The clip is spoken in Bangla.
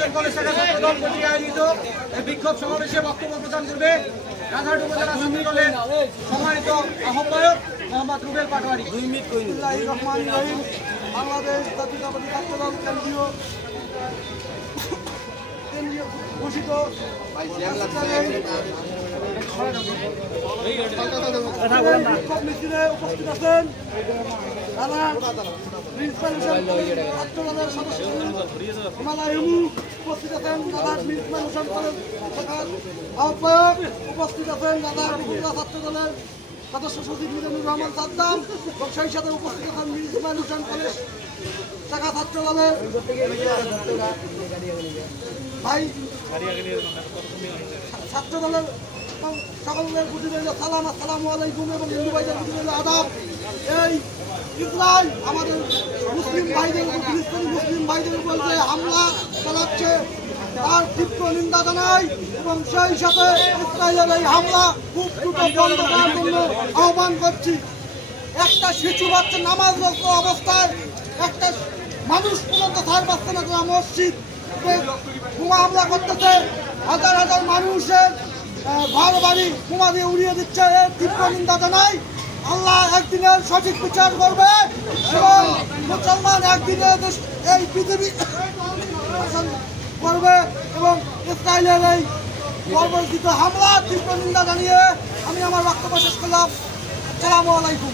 মহাজন কলেজ শাখা ছাত্রদল কর্তৃক আয়োজিত এই বিক্ষোভ সমাবেশে বক্তব্য প্রদান করবে রাজারহাট উপজেলা ছাত্রদলের সম্মানিত আহ্বায়ক মোহাম্মদ রুবেল পাটোয়ারি। বাংলাদেশ জাতীয়তাবাদী ছাত্রদল কেন্দ্রীয় ঘোষিত বিক্ষোভ মিছিলে উপস্থিত আছেন ছাত্রদলের সদস্য উপস্থিত আছেন আহ্বায়ক, উপস্থিত আছেন ছাত্রদলের সদস্য সচিব মিজানুর রহমান সাদ্দাম এবং সেই সাথে উপস্থিত আছেন ইসমাইল হোসেন কলেজ শাখা ছাত্রদলের ভাই ছাত্রদলের সকলের প্রতি রইল সালাম, আসসালামু আলাইকুম এবং হিন্দু ভাইদের প্রতি রইল আদাব। এই ইসরায়েল আমাদের মুসলিম ভাইদের উপর, ফিলিস্তিনি মুসলিম ভাইদের উপর যে হামলা চালাচ্ছে তার তীব্র নিন্দা জানাই এবং সেই সাথে ইসরায়েলের এই হামলা খুব দ্রুত বন্ধ করার জন্য আহ্বান করছি। একটা শিশু বাচ্চা নামাজরত অবস্থায় একটা মানুষ পর্যন্ত থার পাচ্ছে না, মসজিদ বোমা হামলা করতেছে, হাজার হাজার মানুষের ঘর বাড়ি বোমা দিয়ে উড়িয়ে দিচ্ছে। এর তীব্র নিন্দা জানাই। আল্লাহ একদিনের সঠিক বিচার করবে এবং মুসলমান একদিনে এই পৃথিবী করবে এবং ইসরায়েলের এই বর্বরিত হামলা তীব্র নিন্দা জানিয়ে আমি আমার বক্তব্য শেষ করলাম। আসসালামু আলাইকুম।